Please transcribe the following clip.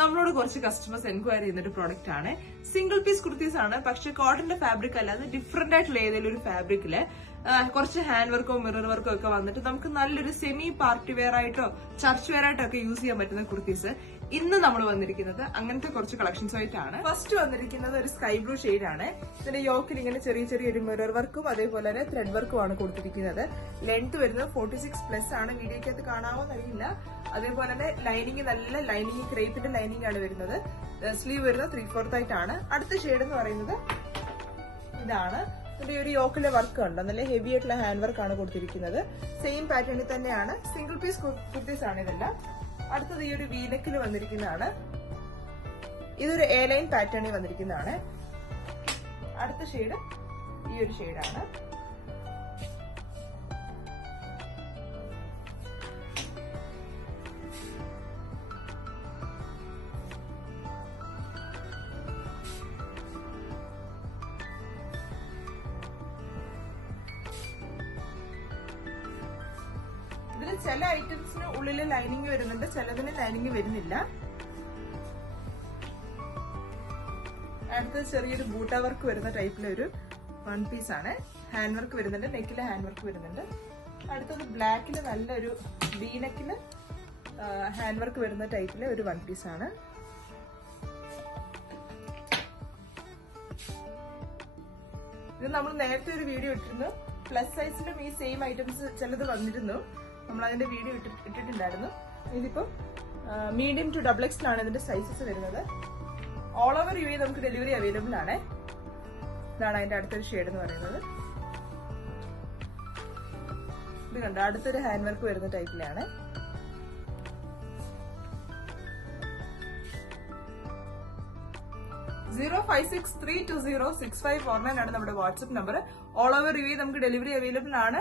നമ്മളോട് കുറച്ച് customers enquiry ചെയ്യുന്ന ഒരു പ്രോഡക്റ്റ് ആണ്. സിംഗിൾ പീസ് കുർത്തീസ് ആണ്, പക്ഷെ കോട്ടന്റെ ഫാബ്രിക് അല്ലാതെ ഡിഫറെന്റ് ആയിട്ടുള്ള ഏതെങ്കിലും ഒരു ഫാബ്രിക്കില് കുറച്ച് ഹാൻഡ് വർക്കോ മിറർ വർക്കോ ഒക്കെ വന്നിട്ട് നമുക്ക് നല്ലൊരു സെമി പാർട്ടി വെയർ ആയിട്ടോ ചർച്ച് വെയർ ആയിട്ടോ ഒക്കെ യൂസ് ചെയ്യാൻ പറ്റുന്ന കുർത്തീസ് ഇന്ന് നമ്മൾ വന്നിരിക്കുന്നത് അങ്ങനത്തെ കുറച്ച് കളക്ഷൻസ് ആയിട്ടാണ്. ഫസ്റ്റ് വന്നിരിക്കുന്നത് ഒരു സ്കൈ ബ്ലൂ ഷെയ്ഡ് ആണ്. ഇതിന്റെ യോക്കിൽ ഇങ്ങനെ ചെറിയ ചെറിയൊരു മിറർ വർക്കും അതേപോലെ തന്നെ ത്രെഡ് വർക്കും ആണ് കൊടുത്തിരിക്കുന്നത്. ലെങ്ത് വരുന്നത് 46+ ആണ്. വീഡിയോക്കകത്ത് കാണാമോ അറിയില്ല. അതേപോലെ തന്നെ ലൈനിങ് നല്ല ലൈനിങ് ക്രേപ്പിന്റെ ലൈനിങ് ആണ് വരുന്നത്. സ്ലീവ് വരുന്നത് 3/4 ആയിട്ടാണ്. അടുത്ത ഷെയ്ഡ് എന്ന് പറയുന്നത് ഇതാണ്. ഇതിന്റെ ഒരു യോക്കിലെ വർക്ക് ഉണ്ട്, നല്ല ഹെവി ആയിട്ടുള്ള ഹാൻഡ് വർക്ക് ആണ് കൊടുത്തിരിക്കുന്നത്. സെയിം പാറ്റേണിൽ തന്നെയാണ്. സിംഗിൾ പീസ് കുർത്തീസ് ആണ് ഇതെല്ലാം. അടുത്തത് ഈ ഒരു വീനെക്കിൽ വന്നിരിക്കുന്നതാണ്. ഇതൊരു എ ലൈൻ പാറ്റേണിൽ വന്നിരിക്കുന്നതാണ്. അടുത്ത ഷെയ്ഡ് ഈ ഒരു ഷെയ്ഡാണ്. ഇതിൽ ചില ഐറ്റംസിന് ഉള്ളില് ലൈനിങ് വരുന്നുണ്ട്, ചിലതിന് ലൈനിങ് വരുന്നില്ല. അടുത്തത് ചെറിയൊരു ബൂട്ട വർക്ക് വരുന്ന ടൈപ്പിലെ ഒരു വൺ പീസ് ആണ്. ഹാൻഡ് വർക്ക് വരുന്നുണ്ട്, നെക്കിലെ ഹാൻഡ് വർക്ക് വരുന്നുണ്ട്. അടുത്തത് ബ്ലാക്കില് നല്ലൊരു വി നെക്കില് ഹാൻഡ് വർക്ക് വരുന്ന ടൈപ്പിലെ ഒരു വൺ പീസ് ആണ്. ഇത് നമ്മൾ നേരത്തെ ഒരു വീഡിയോ ഇട്ടിരുന്നു. പ്ലസ് സൈസിലും ഈ സെയിം ഐറ്റംസ് ചിലത് വന്നിരുന്നു. നമ്മൾ അതിന്റെ വീഡിയോ ഇട്ടിട്ടുണ്ടായിരുന്നു. ഇതിപ്പോ മീഡിയം ടു XXL ആണ് ഇതിന്റെ സൈസസ് വരുന്നത്. ഓൾ ഓവർ യു നമുക്ക് ഡെലിവറി അവൈലബിൾ ആണ്. ഇതാണ് അതിന്റെ അടുത്തൊരു ഷെയ്ഡ് എന്ന് പറയുന്നത്. ഇത് കണ്ടോ, അടുത്തൊരു ഹാൻഡ് വർക്ക് വരുന്ന ടൈപ്പിലാണ്. (056320654) ആണ് നമ്മുടെ വാട്സ്ആപ്പ് നമ്പർ. ഓൾ ഓവർ യു നമുക്ക് ഡെലിവറി അവൈലബിൾ ആണ്.